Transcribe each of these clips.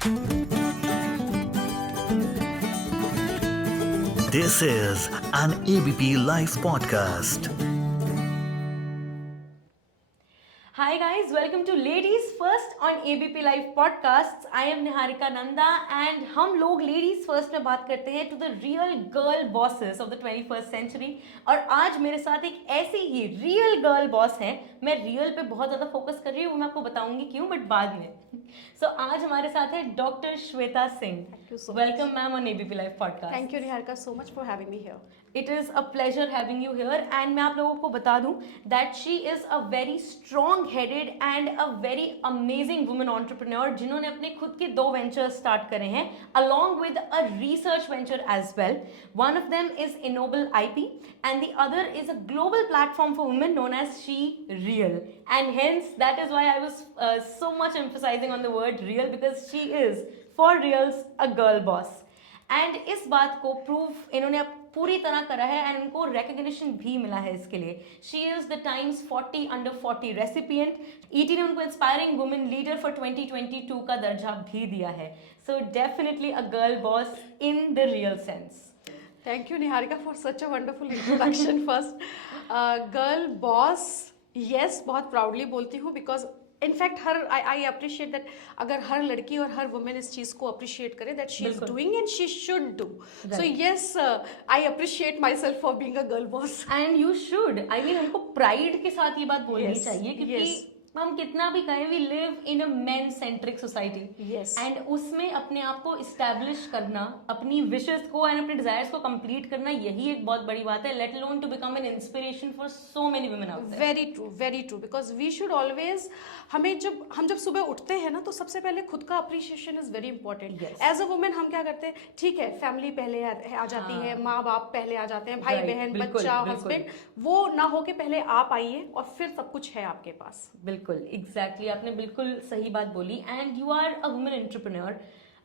This is an ABP Life podcast. Hi guys, welcome to Ladies First on ABP Live Podcasts. I am Niharika Nanda and हम लोग Ladies First में बात करते हैं to the real girl bosses of the 21st century. और आज मेरे साथ एक ऐसी ही real girl boss है. मैं real पे बहुत ज़्यादा फोकस कर रही हूँ, मैं आपको बताऊंगी क्यों, बट बाद में. So आज हमारे साथ है doctor Shweta Singh. Welcome ma'am on ABP Live Podcast. Thank you Niharika so much for having me here. It is a pleasure having you here and मैं आप लोगों को बता दूं that she is a very strong headed and a very amazing woman entrepreneur जिन्होंने अपने खुद के 2 ventures start करे हैं along with a research venture as well. One of them is Ennoble IP and the other is a global platform for women known as She Real, and hence that is why I was so much emphasizing on the word real because she is for reals a girl boss. And इस बात को proof इन्होंने अब पूरी तरह करा है and उनको रिकग्निशन भी मिला है इसके लिए. She is the times 40 under 40 recipient. ET ने उनको इंस्पायरिंग वुमेन लीडर फॉर 2022 का दर्जा भी दिया है. So definitely a girl boss in the real sense. Thank you Niharika for such a wonderful introduction first. Girl boss, yes, बहुत proudly बोलती हूँ because in fact her I appreciate that अगर हर लड़की और हर वुमेन इस चीज को अप्रिशिएट करे that she is doing and she should do. So yes, I appreciate my self for being a girl boss. And you should. I mean हमको pride के साथ ये बात बोलनी चाहिए क्योंकि हम कितना भी कहें we live in a men centric society and उसमें अपने आप को इस्टेब्लिश करना, अपनी विशेस को एंड अपने डिजायर्स को कंप्लीट करना, यही एक बहुत बड़ी बात है. Let alone to become an inspiration for so many women out there. Very true because we should always, हमें जब सुबह उठते हैं ना तो सबसे पहले खुद का appreciation is very important. As a women हम क्या करते हैं, ठीक है फैमिली पहले आ जाती है, माँ बाप पहले आ जाते हैं, भाई बहन बच्चा हस्बैंड, वो ना हो के पहले आप आइए और फिर सब कुछ है आपके पास. बिल्कुल एग्जैक्टली आपने बिल्कुल सही बात बोली. And you are a women entrepreneur.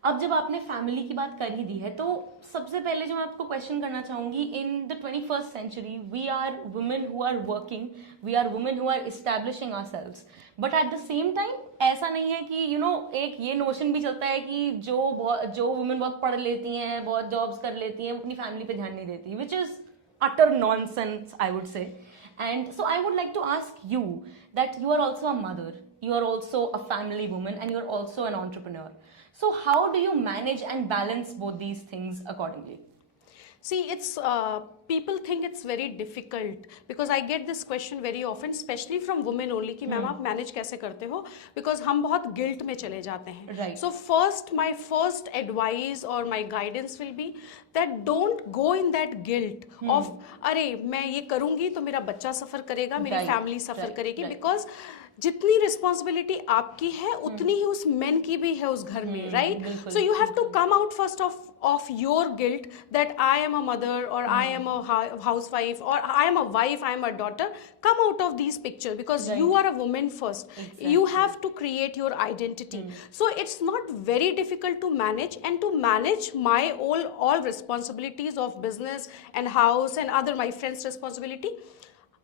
अब जब आपने फैमिली की बात कर ही दी है तो सबसे पहले जो मैं आपको क्वेश्चन करना चाहूंगी, in the 21st century we are women who are working, we are women who are establishing ourselves, but at the same time ऐसा नहीं है कि यू नो एक ये नोशन भी चलता है कि जो वुमेन बहुत पढ़ लेती हैं, बहुत जॉब्स कर लेती हैं, अपनी फैमिली पे ध्यान नहीं देती, which is utter nonsense, I would say. And so I would like to ask you that you are also a mother, you are also a family woman, and you are also an entrepreneur. So how do you manage and balance both these things accordingly? See, it's people think it's very difficult because I get this question very often, especially from women only कि ma'am आप manage कैसे करते हो, because हम बहुत guilt में चले जाते हैं. Right. So my first advice or my guidance will be that don't go in that guilt of अरे मैं ये करूंगी तो मेरा बच्चा सफर करेगा, मेरी फैमिली सफर करेगी, because जितनी रिस्पॉन्सिबिलिटी आपकी है उतनी ही उस मेन की भी है उस घर में, right? So you have to come out first of your guilt that I am a mother और I am a housewife और I am a wife, I am a daughter. Come out of these picture because you are a women first. You have to create your identity. So it's not very difficult to manage and to manage my all responsibilities of business and house and other my friends' responsibility.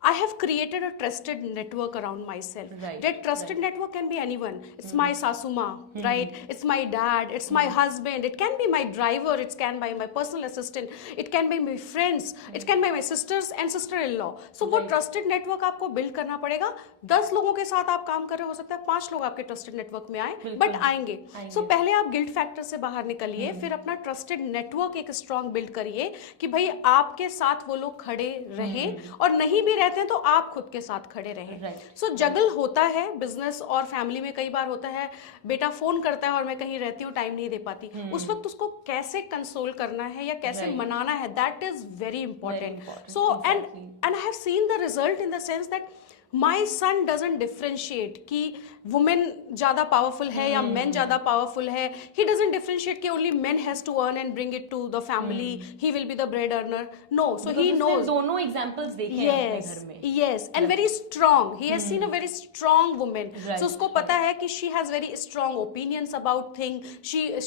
I have created a trusted network around myself. Right. That trusted network can be anyone. It's my sasuma, right? It's my dad, it's my husband, it can be my driver, it can be my personal assistant, it can be my friends, it can be my sisters and sister-in-law. So वो trusted network आपको build करना पड़ेगा. 10 लोगों के साथ आप काम कर रहे हो सकता है 5 लोग आपके trusted network में आए, but आएंगे. So पहले आप guilt factor से बाहर निकलिए, फिर अपना trusted network एक strong build करिए कि भाई आपके साथ वो लोग खड़े रहें और नहीं भी हैं तो आप खुद के साथ खड़े रहें. सो जगल होता है बिजनेस और फैमिली में. कई बार होता है बेटा फोन करता है और मैं कहीं रहती हूँ, टाइम नहीं दे पाती. उस वक्त उसको कैसे कंसोल करना है या कैसे मनाना है, that is very important. So and I have seen the result in the sense that my son doesn't differentiate कि वुमेन ज्यादा पावरफुल है या मेन ज्यादा पावरफुल है. ही डजंट डिफ्रेंशिएट कि only men has to earn and bring it to the family, he will be the bread earner. No, so he knows दोनों examples देखे हैं अपने घर में. Yes, and very strong. He has seen a very strong woman. So उसको पता है कि she has very strong opinions about things.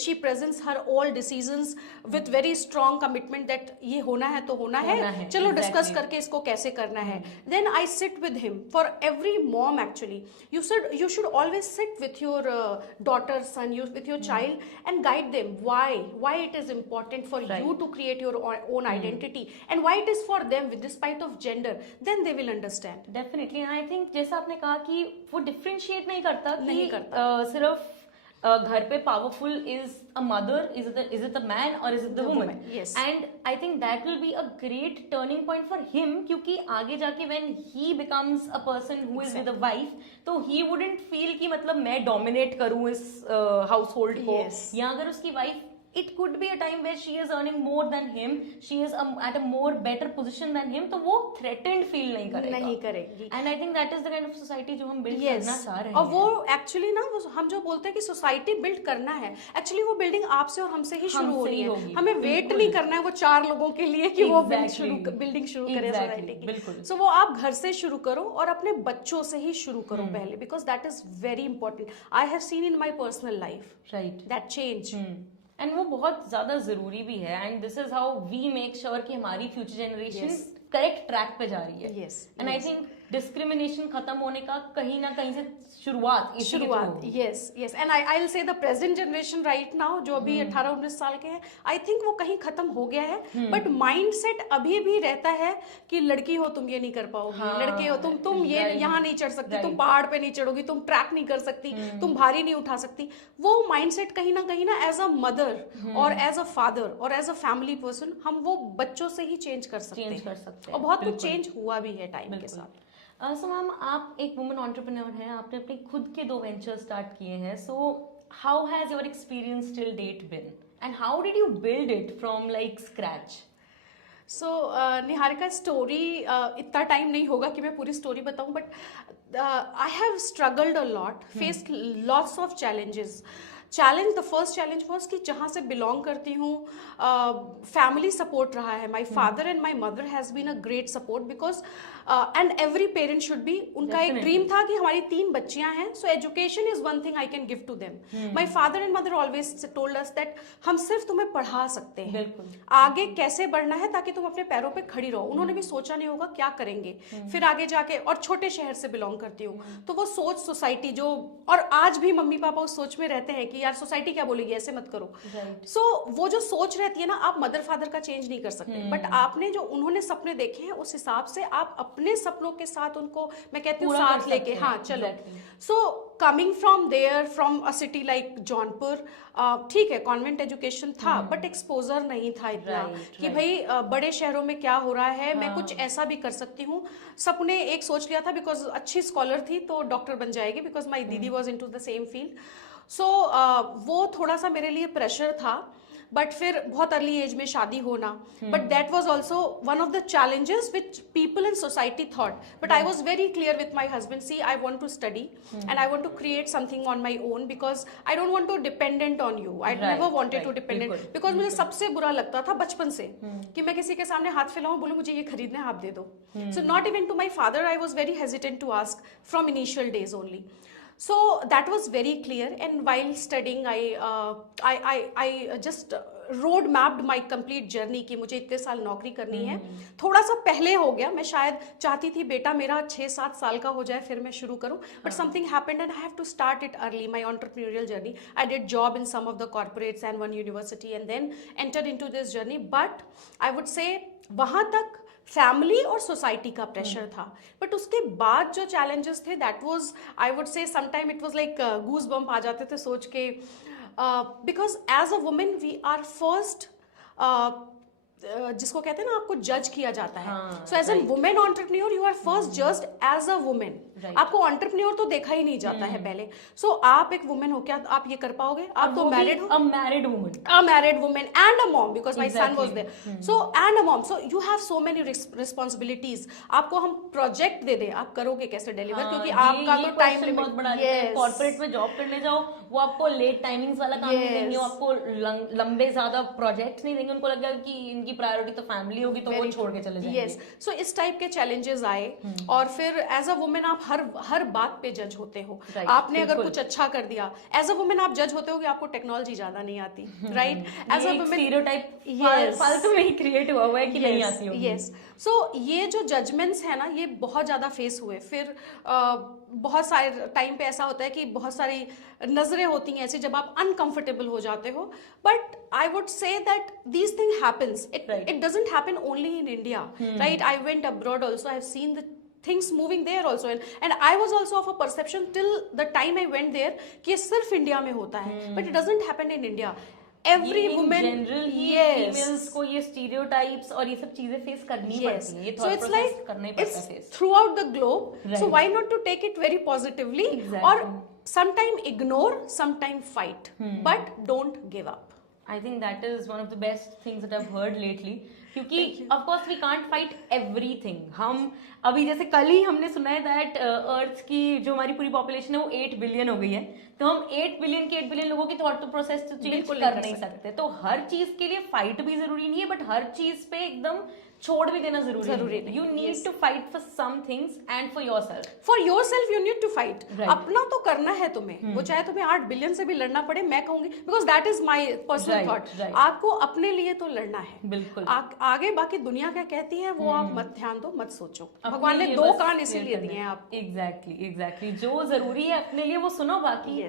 She presents her all decisions with very strong commitment that ये होना है तो होना है. चलो discuss करके इसको कैसे करना है. Then I sit with him for every mom actually, you should always sit with your daughter, son, with your child and guide them why it is important for Right. you to create your own identity and why it is for them with despite of gender, then they will understand. Definitely and I think जैसा आपने कहा कि वो differentiate नहीं करता कि नहीं करता। सिर्फ घर पे powerful is a mother, is it the man और is it the The woman, woman, yes. And I think that will be a great turning point for him, क्योंकि आगे जाके when he becomes a person who is with a wife, तो he wouldn't feel कि मतलब मैं dominate करूं इस house hold को, Yes. या अगर उसकी wife it could be a time where she is earning more than him, she is at a more better position than him, तो वो threatened feel नहीं करेगा, नहीं करेगी। and I think that is the kind of society जो हम build Yes. करना चाह रहे और हैं। वो एक्चुअली ना वो हम जो बोलते हैं कि सोसाइटी बिल्ड करना है, एक्चुअली वो बिल्डिंग आपसे और हमसे ही शुरू हमसे हो रही ही है। होगी, हमें वेट बिल्कुल। नहीं करना है वो 4 लोगों के लिए कि वो Exactly. बिल्डिंग शुरू करें Exactly, सोसाइटी की। बिल्कुल। सो वो आप घर से शुरू करो और अपने बच्चों से ही शुरू करो पहले, because that is very important. I have seen in my personal life right, that change. And वो बहुत ज्यादा जरूरी भी है, and this is how we make sure कि हमारी future generation Yes. Correct track पे जा रही है। Yes, and I yes. Think discrimination खत्म होने का कहीं ना कहीं से शुरुआत इसी के through होगी। Yes yes, and I will say the present generation right now जो अभी 18-19 साल के हैं, आई थिंक वो कहीं खत्म हो गया है, बट माइंडसेट अभी भी रहता है कि लड़की हो तुम ये नहीं कर पाओगी, हाँ, लड़के हो तुम ये right, यहाँ नहीं चढ़ सकती, तुम right. पहाड़ पे नहीं चढ़ोगी, तुम ट्रैक नहीं कर सकती, तुम भारी नहीं उठा सकती। वो माइंडसेट कहीं ना एज अ मदर और एज अ फादर और एज अ फैमिली पर्सन हम वो बच्चों से ही चेंज कर सकते चेंज हैं, कर सकते हैं, और बहुत कुछ बिल्कुल। चेंज हुआ भी है टाइम के साथ। सो मैम, आप एक वुमन एंटरप्रेन्योर हैं, आपने अपने खुद के 2 वेंचर स्टार्ट किए हैं, so how has your experience till date been and how did you build it from like scratch? So Niharika, story इतना टाइम नहीं होगा कि मैं पूरी स्टोरी बताऊं, but I have struggled a lot, faced lots of challenges. The first challenge was कि जहाँ से बिलोंग करती हूँ फैमिली सपोर्ट रहा है। My father and my mother has been a great support, because and every parent should be, उनका एक dream था कि हमारी 3 बच्चियां हैं, so education is one thing I can give to them. My father and mother always told us that हम सिर्फ तुम्हें पढ़ा सकते हैं, बिल्कुल। आगे कैसे बढ़ना है ताकि तुम अपने पैरों पे खड़ी रहो। उन्होंने भी सोचा नहीं होगा क्या करेंगे फिर आगे जाके, और छोटे शहर से बिलोंग करती हूँ, तो वो सोच सोसाइटी जो, और आज भी मम्मी पापा उस सोच में रहते हैं कि यार सोसाइटी क्या बोलेगी, ऐसे मत करो। सो वो जो सोच रहती है ना, आप मदर फादर का चेंज नहीं कर सकते, बट आपने जो उन्होंने सपने देखे हैं उस हिसाब से आप अपने सपनों के साथ उनको, मैं कहती हूँ, पूरा कर साथ लेके, सकते हैं, हाँ चलो। exactly. So coming from there, from a city like Jaunpur, ठीक है कॉन्वेंट एजुकेशन था, बट एक्सपोजर नहीं था इतना Right, कि right. भाई बड़े शहरों में क्या हो रहा है, मैं कुछ ऐसा भी कर सकती हूँ। सपने एक सोच लिया था, बिकॉज अच्छी स्कॉलर थी तो डॉक्टर बन जाएगी, बिकॉज माई दीदी was in to the same field. So वो थोड़ा सा मेरे लिए प्रेशर था, बट फिर बहुत अर्ली एज में शादी होना, but that was also one of the challenges which people in society thought, but I was very clear with my husband, see I want to study and I want to create something on my own, because I don't want to dependent on you, I never wanted to dependent, because मुझे सबसे बुरा लगता था बचपन से कि मैं किसी के सामने हाथ फैलाऊं, बोलूं मुझे ये खरीदना है आप दे दो। So not even to my father I was very hesitant to ask from initial days only. So that was very clear, and while studying I just road mapped my complete journey कि मुझे इतने साल नौकरी करनी है। थोड़ा सा पहले हो गया, मैं शायद चाहती थी बेटा मेरा 6-7 साल का हो जाए फिर मैं शुरू करूं, but something happened and I have to start it early, my entrepreneurial journey. I did job in some of the corporates and one university and then entered into this journey, but I would say वहां तक family और society का pressure था, but उसके बाद जो challenges थे that was, I would say sometime it was like goose bump आ जाते थे सोच के, because as a women we are first, जिसको कहते हैं ना आपको जज किया जाता है, so as an women entrepreneur you are first judged as a women, आपको एंटरप्रेन्योर तो देखा ही नहीं जाता है पहले। सो आप एक वुमेन हो, क्या आप ये कर पाओगे? आप तो मैरिड हो, a married woman and a mom, because my son was there, so and a mom, so you have so many responsibilities. आपको हम प्रोजेक्ट दे दें, आप करोगे कैसे डिलीवर, क्योंकि आपका तो टाइम बहुत बड़ा है। कॉर्पोरेट में जॉब करने जाओ, वो आपको लेट टाइमिंग्स वाला काम नहीं देंगे, वो आपको लंबे ज्यादा प्रोजेक्ट्स नहीं देंगे, उनको लगेगा कि उनकी प्रायोरिटी तो फैमिली होगी तो वो छोड़ के चले जाएंगे। यस, सो इस टाइप के चैलेंजेस आए और फिर एज अ वुमेन आप हर बात पे जज होते हो। आपने अगर कुछ अच्छा कर दिया, एज अ वुमेन आप जज होते हो कि आपको टेक्नोलॉजी ज्यादा नहीं आती, right? As a women stereotype फालतू में ही क्रिएट हुआ है कि नहीं आती होगी। यस, सो ये जो जजमेंट्स है ना, ये बहुत ज्यादा फेस हुए। फिर बहुत सारे टाइम पे ऐसा होता है कि बहुत सारी नजरें होती हैं ऐसी जब आप अनकंफर्टेबल हो जाते हो, but I would say that these thing happens, it doesn't happen only in India, right? I went abroad also, I have seen the things moving there also, and I was also of a perception till the time I went there कि ये सिर्फ India में होता है, but it doesn't happen in India. Every woman, females को ये stereotypes और ये सब चीजें फेस करनी पड़ती हैं, ये so it's like करना ही पड़ता है it's throughout the globe, so why not to take it very positively, or sometime ignore, sometime fight, but don't give up. I think that is one of the best things that I've heard lately. क्योंकि of course we can't fight everything. हम अभी जैसे कल ही हमने सुना है that अर्थ की जो हमारी पूरी पॉपुलेशन है वो 8 बिलियन हो गई है, तो हम 8 बिलियन लोगों की थॉट प्रोसेस तो चेंज कर नहीं सकते। तो हर चीज के लिए फाइट भी जरूरी नहीं है, बट हर चीज पे एकदम छोड़ भी देना जरूरी नहीं। You need to fight for some things and for yourself you need to fight. अपना तो करना है तुम्हें, वो चाहे तुम्हें 8 बिलियन से भी लड़ना पड़े, मैं कहूंगी, because that is my personal thought, आपको अपने लिए तो लड़ना है। बिल्कुल। आगे बाकी दुनिया क्या कहती है वो आप मत ध्यान दो, मत सोचो। भगवान ने 2 कान इसीलिए दिए हैं आपको। एग्जैक्टली जो जरूरी है अपने लिए वो सुनो, बाकी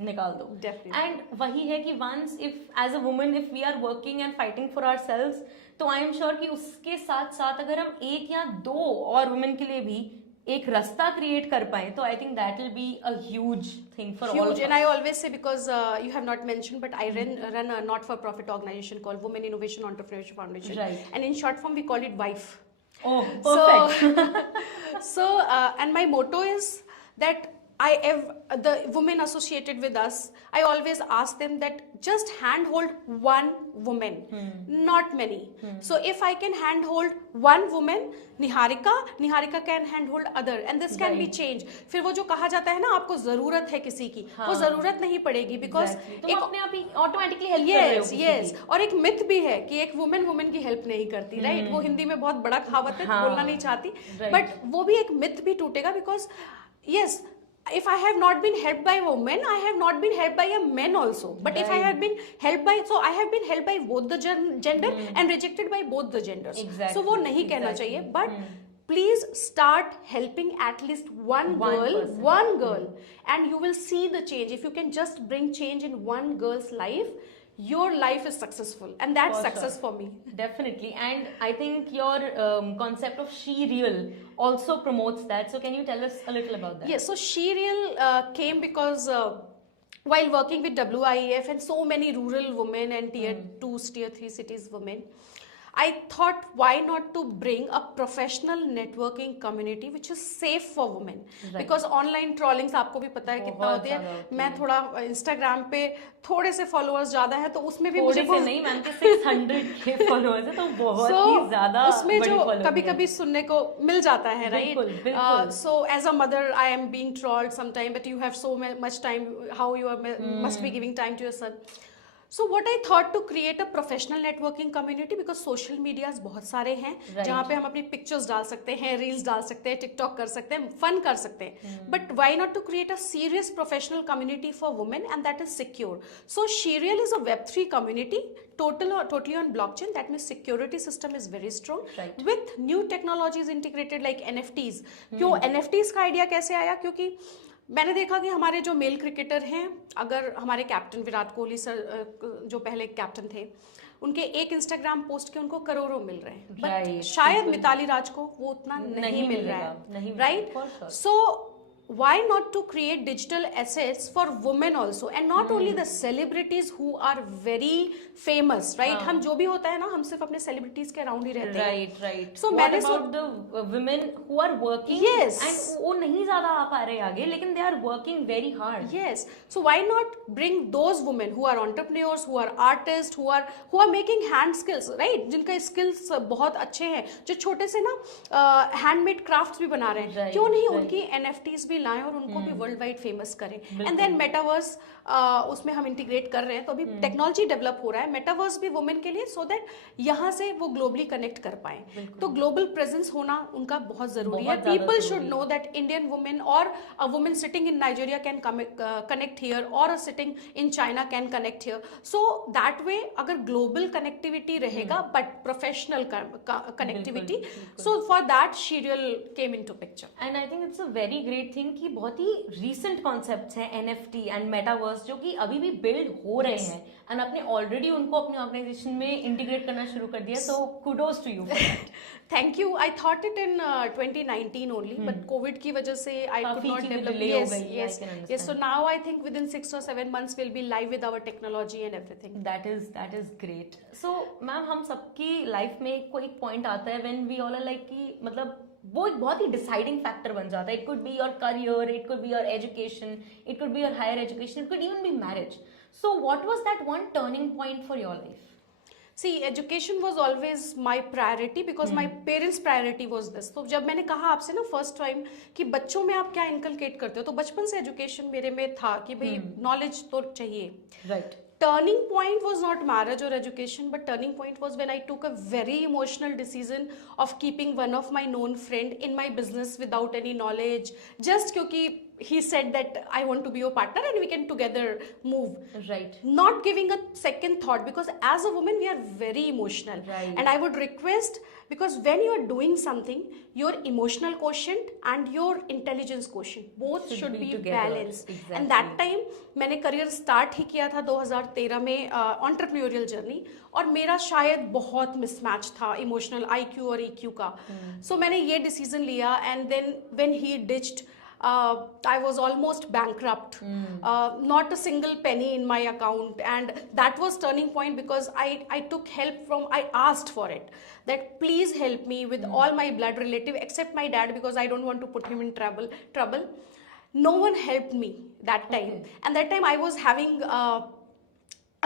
निकाल दो। एंड वही है कि once if as a woman if we are working and fighting for ourselves, तो आई एम श्योर कि उसके साथ साथ अगर हम 1 या 2 और वुमेन के लिए भी एक रास्ता क्रिएट कर पाए, तो आई think that will be a huge thing for all. And I always say, because you have not mentioned, but I run a not-for-profit organization called Women Innovation Entrepreneurship Foundation, and in short form we call it WIFE. Oh, perfect. So and my motto is that the women associated with us, I always ask them that just handhold one woman, not many. So if I can handhold one woman, Niharika can handhold other, and this can be changed. फिर वो जो कहा जाता है ना, आपको जरूरत है किसी की, वो जरूरत नहीं पड़ेगी, बिकॉज तुम अपने आप ही ऑटोमेटिकली हेल्प कर रहे हो किसी की। और एक मिथ भी है कि एक वुमेन की हेल्प नहीं करती, राइट? वो हिंदी में बहुत बड़ा कहावत है, बोलना नहीं चाहती, बट वो भी एक मिथ भी टूटेगा, because yes, if I have not been helped by women, I have not been helped by a men also. But if I have been helped by, so I have been helped by both the gender and rejected by both the genders. Exactly. So वो नहीं कहना चाहिए, but please start helping at least one girl, and you will see the change. If you can just bring change in one girl's life, your life is successful, and that's success for me. Definitely. And I think your concept of She Real also promotes that, so can you tell us a little about that? Yes, so She Real came because while working with WIEF and so many rural women and tier 2 tier 3 cities women, I thought, why not to bring a professional networking community which is safe for women? Because online trollings आपको भी पता है कितना होती है। मैं थोड़ा Instagram पे थोड़े से followers ज्यादा है, तो उसमें भी मुझे नहीं, मैम के 600K followers है, तो बहुत ही ज्यादा उसमें जो कभी-कभी सुनने को मिल जाता है, right? So as a mother, I am being trolled sometime, but you have so much time. How you must be giving time to your son? So what I thought to create a professional networking community, because social medias बहुत सारे हैं जहाँ पे हम अपनी pictures डाल सकते हैं, reels डाल सकते हैं, TikTok कर सकते हैं, fun कर सकते हैं, but why not to create a serious professional community for women, and that is secure. So Shereal is a Web3 community, totally on blockchain. That means security system is very strong, with new technologies integrated like NFTs. क्यों NFTs का idea कैसे आया? क्योंकि मैंने देखा कि हमारे जो मेल क्रिकेटर हैं, अगर हमारे कैप्टन विराट कोहली सर जो पहले कैप्टन थे, उनके एक इंस्टाग्राम पोस्ट के उनको करोड़ों मिल रहे हैं, बट शायद मिताली राज को वो उतना नहीं मिल रहा है, right? So why not to create digital assets for women also, and not only the celebrities who are very famous, right? हम जो भी होता है ना, हम सिर्फ अपने celebrities के around ही रहते हैं, right. So what about the women who are working? Yes. And वो नहीं ज्यादा आ पा रहे आगे, लेकिन they are working very hard. Yes. So why not bring those women who are entrepreneurs, who are artists, who are making hand skills, right? जिनका skills बहुत अच्छे हैं, जो छोटे से ना handmade crafts भी बना रहे हैं, क्यों नहीं उनकी NFTs भी लाएं और उनको भी वर्ल्ड वाइड फेमस करें. एंड देन मेटावर्स, उसमें हम इंटीग्रेट कर रहे हैं. तो अभी टेक्नोलॉजी डेवलप हो रहा है मेटावर्स भी वुमेन के लिए, सो दैट यहाँ से वो ग्लोबली कनेक्ट कर पाए. तो ग्लोबल प्रेजेंस होना उनका बहुत जरूरी है. People should know that Indian women और a women sitting in Nigeria can connect here, और a sitting in China can connect here. So that way अगर ग्लोबल कनेक्टिविटी रहेगा but professional connectivity, so for that SheReal came into picture. And I think it's a very great thing कि बहुत ही recent concepts हैं NFT and metaverse जो कि अभी भी बिल्ड हो रहे हैं, एंड आपने ऑलरेडी उनको अपने ऑर्गेनाइजेशन में इंटीग्रेट करना शुरू कर दिया. So kudos to you for that. Thank you. I thought it in 2019 only, but COVID की वजह से I could not develop. Yes. So now I think within 6 or 7 months we'll be live with our technology and everything. That is great. So ma'am, हम सबकी life में कोई एक point आता है when we all are like कि मतलब वो एक बहुत ही डिसाइडिंग फैक्टर बन जाता है. It could be your career, it could be your education, it could be your higher education, it could even be marriage. So what was that one turning point for your life? See, education was always my priority because my parents' priority was this. तो जब मैंने कहा आपसे ना first time कि बच्चों में आप क्या इनकलकेट करते हो, तो बचपन से एजुकेशन मेरे में था कि भाई नॉलेज तो चाहिए. Right. Turning point was not marriage or education, but turning point was when I took a very emotional decision of keeping one of my known friend in my business without any knowledge, just क्योंकि he said that I want to be your partner and we can together move. Right. Not giving a second thought, because as a woman we are very emotional. Right. And I would request, because when you are doing something, your emotional quotient and your intelligence quotient both should be together. balanced. Exactly. And that time मैंने career start ही किया था 2013 में entrepreneurial journey, और मेरा शायद बहुत mismatch था emotional IQ और EQ का. सो मैंने ये डिसीजन लिया, and then when he ditched, I was almost bankrupt, not a single penny in my account, and that was turning point because I took help from, I asked for it, that please help me with all my blood relative except my dad, because I don't want to put him in trouble. No one helped me that time. Okay. And that time I was having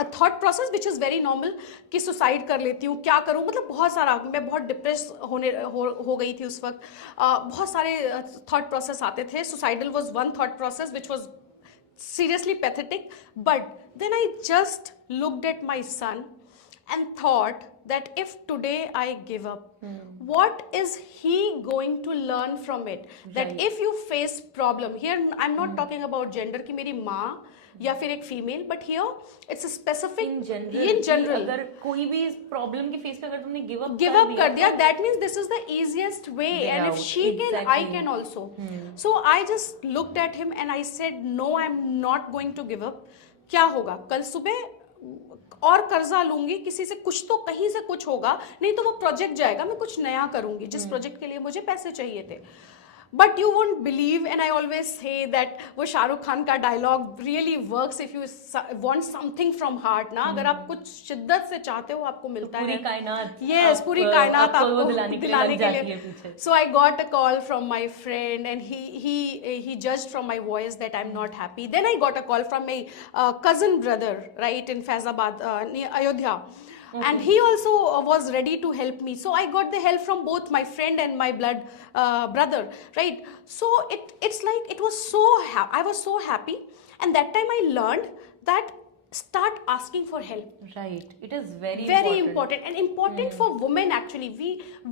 a thought process which is very normal कि suicide कर लेती हूँ, क्या करूँ, मतलब बहुत सारा, मैं बहुत डिप्रेस हो गई थी उस वक्त. बहुत सारे थॉट प्रोसेस आते थे. Suicidal was one thought process which was seriously pathetic, but then I just looked at my son and thought that if today I give up, what is he going to learn from it? That if you face problem, here I'm not talking about gender कि मेरी माँ या फिर एक female, but here it's specific in general. अगर कोई भी इस प्रॉब्लम के फेस पे अगर तुमने गिव अप कर दिया, that means this is the easiest way, and if she can, I can also. So I just looked at him and I said no, I am not going to give up. क्या होगा कल सुबह, और कर्जा लूंगी किसी से, कुछ तो कहीं से कुछ होगा, नहीं तो वो प्रोजेक्ट जाएगा, मैं कुछ नया करूंगी जिस प्रोजेक्ट के लिए मुझे पैसे चाहिए थे. But you won't believe, and I always say that वो शाहरुख खान का dialogue really works if you want something from heart ना. अगर आप कुछ शिद्दत से चाहते हो आपको मिलता है. पूरी कायनात. Yes, पूरी कायनात आपको दिलाने के लिए. So I got a call from my friend, and he judged from my voice that I'm not happy. Then I got a call from my cousin brother, right, in Faizabad, near Ayodhya. Okay. And he also was ready to help me, so I got the help from both my friend and my blood brother, right? So it's like it was so I was so happy, and that time I learned that start asking for help. Right. It is very important and important for women. Actually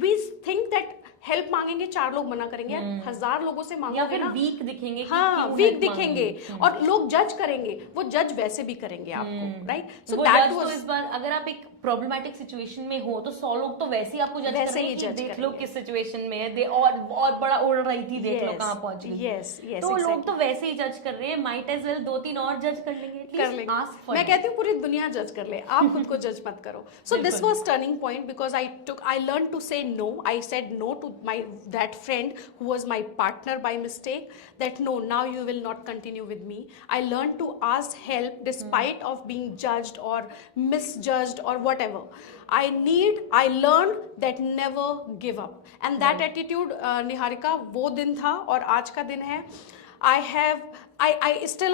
we think that help मांगेंगे 4 लोग मना करेंगे, 1000 लोगों से मांगोगे ना, week दिखेंगे. हाँ, वीक दिखेंगे, और लोग जज करेंगे. वो जज वैसे भी करेंगे आपको, राइट? सो दैट वाज, इस बार अगर आप एक प्रॉब्लमेटिक सिचुएशन में हो तो 100 लोग तो वैसे ही आपको जज करेंगे, देख लो किस सिचुएशन में है, दे और बड़ा उड़ रही थी, देख लो कहां पहुंच गई. यस, तो लोग तो वैसे ही जज कर रहे हैं, माइट एज वेल 2-3 और जज कर लेंगे. मैं कहती हूँ पूरी दुनिया जज कर ले, आप खुद को जज मत करो. So this was turning point because I learned to say no. I said no to that friend who was my partner by mistake, that no, now you will not continue with me. I learned to ask help despite of being judged or misjudged or whatever. I learned that never give up, and that attitude, Niharika, वो दिन था और आज का दिन है. I still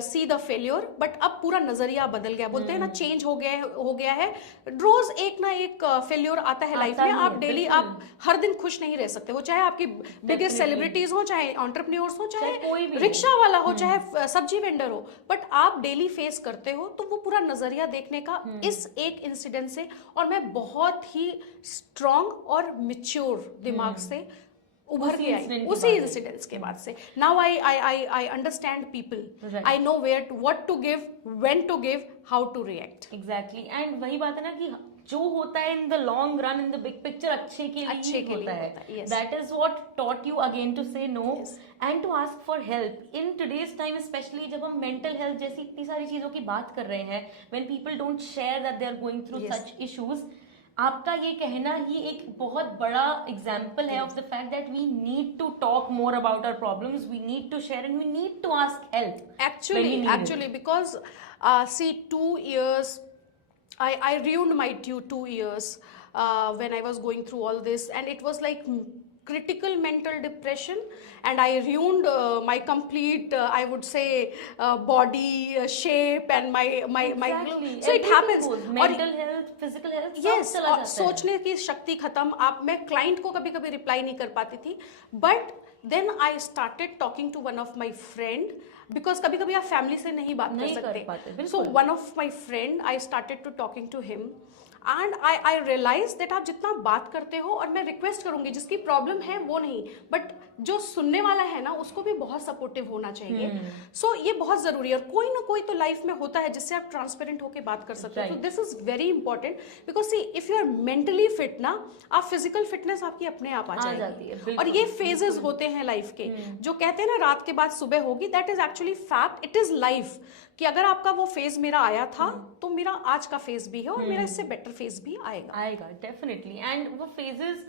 see the failure, but अब पूरा नजरिया बदल गया, बोलते हैं ना चेंज हो गया है। रोज एक ना एक फेल्योर आता है लाइफ में। आप डेली आप हर दिन खुश नहीं रह सकते, वो चाहे आपकी बिगेस्ट सेलिब्रिटीज हो, चाहे एंटरप्रेन्योर्स हो, चाहे रिक्शा वाला हो, चाहे सब्जी वेंडर हो, बट आप डेली फेस करते हो, तो वो पूरा नजरिया देखने का इस एक इंसिडेंट से, और मैं बहुत ही स्ट्रांग और मिच्योर दिमाग से उभर के आई उसी इंसिडेंट्स के बाद से। Now I understand people, I know where to, what to give, when to give, how to react. Exactly, and वही बात है ना कि जो होता है in the long run, in the big picture, अच्छे के लिए होता है। That is what taught you again to say no and to ask for help in today's time, specially जब हम मेंटल हेल्थ जैसी इतनी सारी चीजों की बात कर रहे हैं, when people don't share that they are going through such issues. आपका ये कहना ही एक बहुत बड़ा एग्जाम्पल है of the fact that we need to talk more about our problems, we need to share and we need to ask help. Actually, because see, 2 years, I ruined my 2 years when I was going through all this, and it was like critical mental depression, and I ruined my complete, I would say, body shape and my Exactly. so it happens. Mental health, physical health, yes, सब चला जाता है। सोचने की शक्ति खत्म। आप, मैं क्लाइंट को कभी कभी रिप्लाई नहीं कर पाती थी, but then I started talking to one of my friend, because कभी कभी आप फैमिली से नहीं बात कर सकते, so one of my friend, I started to talking to him, and I realise that आप जितना बात करते हो, और मैं रिक्वेस्ट करूंगी जिसकी प्रॉब्लम है वो नहीं, बट जो सुनने वाला है ना उसको भी बहुत सपोर्टिव होना चाहिए। सो ये बहुत जरूरी है, और कोई ना कोई तो लाइफ में होता है जिससे आप ट्रांसपेरेंट होकर बात कर सकते हो। तो this is very important, because see, if you are mentally fit ना, आप फिजिकल फिटनेस आपकी अपने आप आ जाती है। और ये फेजेस होते हैं लाइफ के, जो कहते हैं ना रात के बाद सुबह होगी, that is actually fact, it is life. कि अगर आपका वो फेज मेरा आया था, तो मेरा आज का फेज भी है, और मेरा इससे बेटर फेज भी आएगा डेफिनेटली। एंड वो फेजेस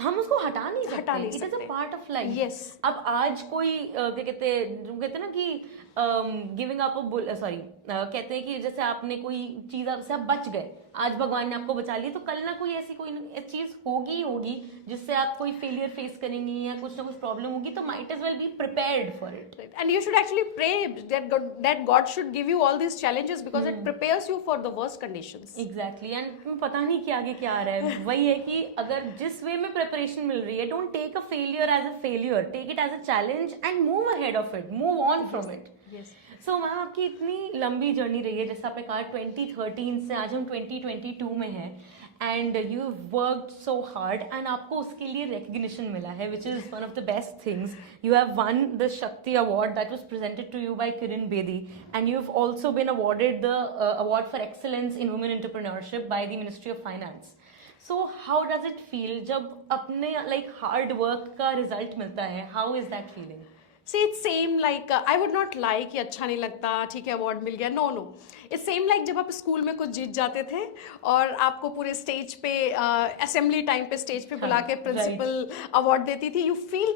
हम उसको हटा नहीं सकते, it is a part of life. Yes, अब आज कोई क्या कहते हैं ना कि गिविंग अप, सॉरी कहते हैं कि जैसे आपने कोई चीज से आप बच गए, आज भगवान ने आपको बचा लिया, तो कल ना कोई ऐसी कोई चीज होगी जिससे आप कोई फेलियर फेस करेंगे या कुछ ना कुछ प्रॉब्लम होगी, तो might as well be prepared for it. And you should actually pray that God should give you all this challenges, because it prepares you for the worst conditions. Exactly, and पता नहीं कि आगे क्या आ रहा है। वही है कि अगर जिस वे में प्रिपरेशन मिल रही है, don't take a failure as a failure, take it as a challenge and move ahead of it, move on from it. So ma'am, आपकी इतनी लंबी जर्नी रही है, जैसे आपने कहा 2013 से आज हम 2022 में हैं, and you worked so hard, and आपको उसके लिए रिकग्निशन मिला है, which is one of the best things. You have won the Shakti award that was presented to you by Kiran Bedi, and you have also been awarded the award for excellence in women entrepreneurship by the ministry of finance. So how does it feel जब अपने like hard work का result मिलता है? How is that feeling? See, it's same like I would not like कि अच्छा नहीं लगता, ठीक है अवार्ड मिल गया, नो, इट्स सेम लाइक जब आप स्कूल में कुछ जीत जाते थे और आपको पूरे स्टेज पे असेंबली टाइम पे स्टेज पे बुला के प्रिंसिपल अवार्ड देती थी, you feel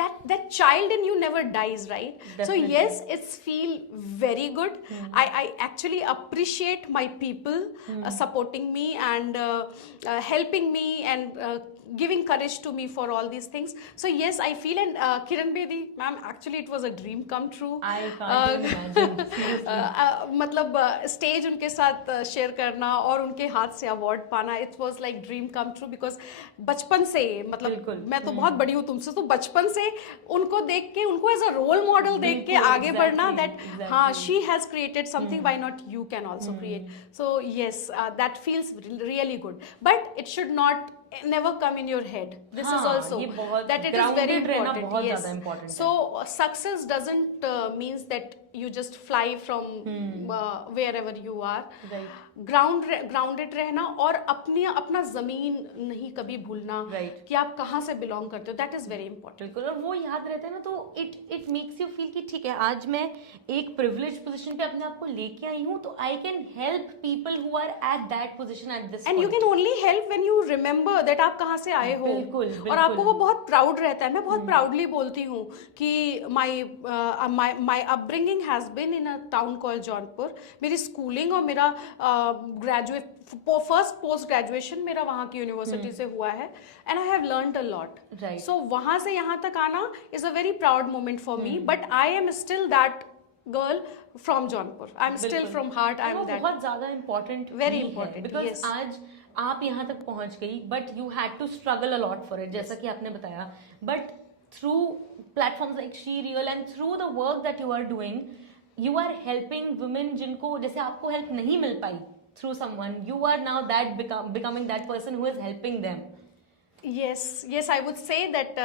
that child in you never dies, right? So yes, it's feel very good. I actually appreciate my people supporting me and helping me and giving courage to me for all these things. So yes, I feel, and Kiran Bedi ma'am, actually it was a dream come true. I can't imagine. मतलब stage उनके साथ share करना और उनके हाथ से award पाना, it was like dream come true, because बचपन से, मतलब मैं तो बहुत बड़ी हूँ तुमसे, तो बचपन से उनको देख के, उनको एज अ रोल मॉडल देख के आगे बढ़ना, दैट हाँ, she has created something, why not you can also create. So yes, that feels really good, but it should not never come in your head. This is also that it is very important. Yes. So success doesn't means that you just fly from wherever you are. Right. grounded रहना और अपना जमीन नहीं कभी भूलना, कि आप कहाँ से बिलोंग करते हो, दैट इज वेरी इंपॉर्टेंट। और वो याद रहता है ना, तो इट मेक्स यू फील कि ठीक है, आज मैं एक प्रिविलेज पोजीशन पे अपने आप को लेके आई हूँ, तो I can help people who are at that position at this, and you can only help when you remember that आप कहाँ से आए हो। बिल्कुल, और आपको वो बहुत प्राउड रहता है। मैं बहुत प्राउडली बोलती हूँ कि my upbringing has been in a town called Jaunpur. मेरी स्कूलिंग और मेरा ग्रेजुएट फर्स्ट पोस्ट ग्रेजुएशन मेरा वहाँ की यूनिवर्सिटी से हुआ है and I have learned a lot. Right. So वहाँ से यहाँ तक आना is a very proud moment for me, but I am still that girl from Jaunpur. I am still from heart. I am that. बहुत ज्यादा important, Very important, because yes. आज आप यहाँ तक पहुंच गई, but you had to struggle a lot for it, जैसा कि आपने बताया. But through platforms like she real and through the work that you are doing, you are helping women जिनको जैसे आपको हेल्प नहीं मिल पाई through someone, you are now that becoming that person who is helping them. Yes, I would say that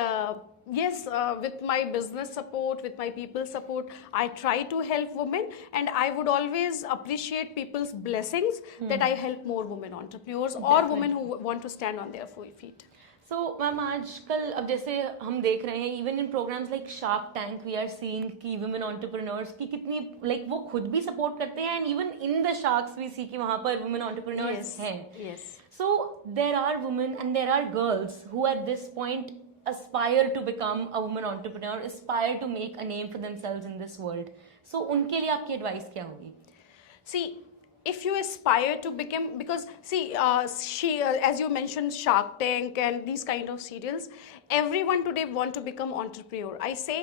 yes, with my business support, with my people support, I try to help women, and I would always appreciate people's blessings that I help more women entrepreneurs or women who want to stand on their full feet. So ma'am आजकल अब जैसे हम देख रहे हैं even in programs like Shark Tank we are seeing कि women entrepreneurs की कितनी लाइक वो खुद भी सपोर्ट करते हैं, and even in the sharks we see कि वहां पर वुमेन एंटरप्रेन्योर्स हैं. Yes. So there are women and there are girls who at this point aspire to become a woman entrepreneur, aspire to make a name for themselves in this world. So उनके लिए आपकी advice क्या होगी? See, if you aspire to become, because see, as you mentioned, Shark Tank and these kind of serials, everyone today want to become entrepreneur. I say,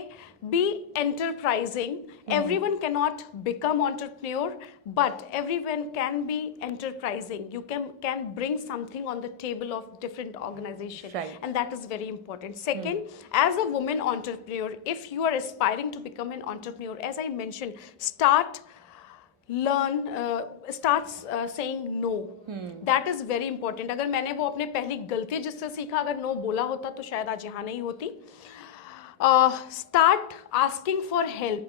be enterprising. Everyone cannot become entrepreneur, but everyone can be enterprising. You can bring something on the table of different organization, Right. and that is very important. Second, as a woman entrepreneur, if you are aspiring to become an entrepreneur, as I mentioned, start saying no. That is very important. अगर मैंने वो अपने पहली गलती जिससे सीखा, अगर no बोला होता तो शायद आज यहाँ नहीं होती. Start asking for help.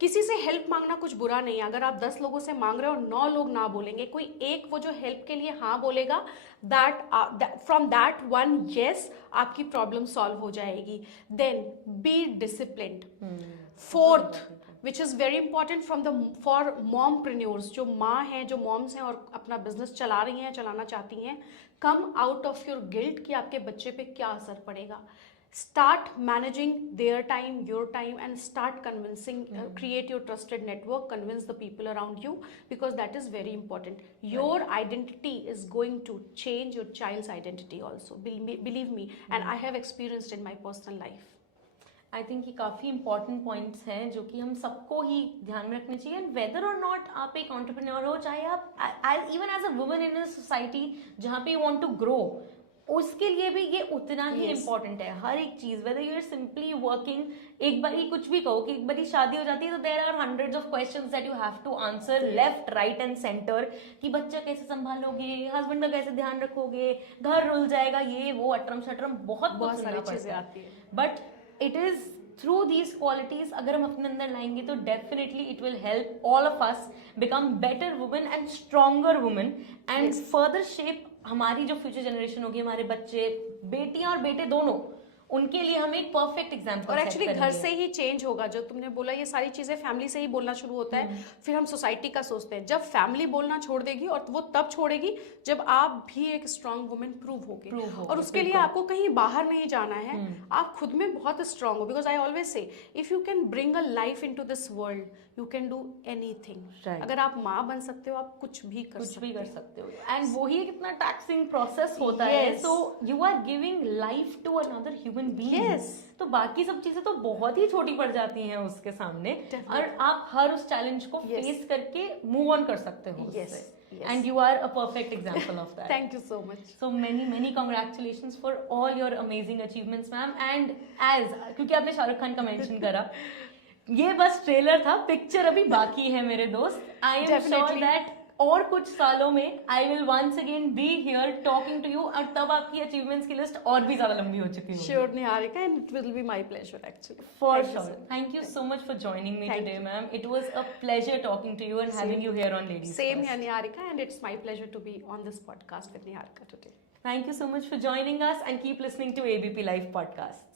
किसी से हेल्प मांगना कुछ बुरा नहीं है. अगर आप 10 लोगों से मांग रहे हो और 9 लोग ना बोलेंगे, कोई एक वो जो हेल्प के लिए हाँ बोलेगा, फ्रॉम दैट वन येस आपकी प्रॉब्लम सॉल्व हो जाएगी. Then be disciplined. Fourth, which is very important for mompreneurs, जो माँ हैं, जो मॉम्स हैं और अपना बिजनेस चला रही हैं, चलाना चाहती हैं, come out of your guilt कि आपके बच्चे पे क्या असर पड़ेगा. Start managing their time, your time, and start convincing, create your trusted network, convince the people around you, because that is very important. Your identity is going to change your child's identity also. Believe me, and I have experienced in my personal life. I think ये काफ़ी important points हैं जो कि हम सबको ही ध्यान में रखने चाहिए. एंड वेदर और नॉट आप एक एंटरप्रेन्योर हो, चाहे आप even as a woman in a society जहाँ पे यू वांट टू ग्रो, उसके लिए भी ये उतना ही इम्पोर्टेंट है. हर एक चीज़, whether you are simply working, एक बारी कुछ भी कहो कि एक बारी शादी हो जाती है तो there are hundreds of questions that you have to answer left right and centre, कि बच्चा कैसे संभालोगे, हस्बैंड का कैसे ध्यान रखोगे, घर रुल जाएगा, ये वो अटरम शटरम बहुत सारी चीज़ें आती है. But it is through these qualities अगर हम अपने अंदर लाएंगे तो definitely it will help all of us become better women and stronger women and further shape हमारी जो future generation होगी, हमारे बच्चे, बेटियां और बेटे दोनों, उनके लिए हम एक परफेक्ट एग्जाम्पल. और एक्चुअली घर से ही चेंज होगा. जो तुमने बोला ये सारी चीजें फैमिली से ही बोलना शुरू होता है, फिर हम सोसाइटी का सोचते हैं. जब फैमिली बोलना छोड़ देगी, और वो तब छोड़ेगी जब आप भी एक स्ट्रांग वुमेन प्रूव होगे. और उसके लिए आपको कहीं बाहर नहीं जाना है, आप खुद में बहुत स्ट्रांग हो. Because I always say, if you can bring a life in to this world, you can do anything. अगर आप माँ बन सकते हो, आप कुछ भी कर सकते हो. एंड वही कितना टैक्सिंग प्रोसेस होता है. So you are giving life to another human being. तो बाकी सब चीजें तो बहुत ही छोटी पड़ जाती हैं उसके सामने. और आप हर उस चैलेंज को फेस करके मूव ऑन कर सकते हो. And you are a perfect example of that. Thank you so much. So many congratulations for all your amazing achievements, ma'am. And as क्योंकि आपने शाहरुख खान का मेंशन करा, ये बस ट्रेलर था, पिक्चर अभी बाकी है मेरे दोस्त. I am sure that और कुछ सालों में I will once again be here talking to you, और तब आपकी achievements की लिस्ट और भी ज्यादा लंबी हो चुकी होगी. Sure, Niharika, and it will be my pleasure actually. For sure. Thank you so much for joining me today, ma'am. It was a pleasure talking to you and having you here on Ladies Same First. here, Niharika, and it's my pleasure to be on this podcast with Niharika today. Thank you so much for joining us, and keep listening to ABP Live podcast.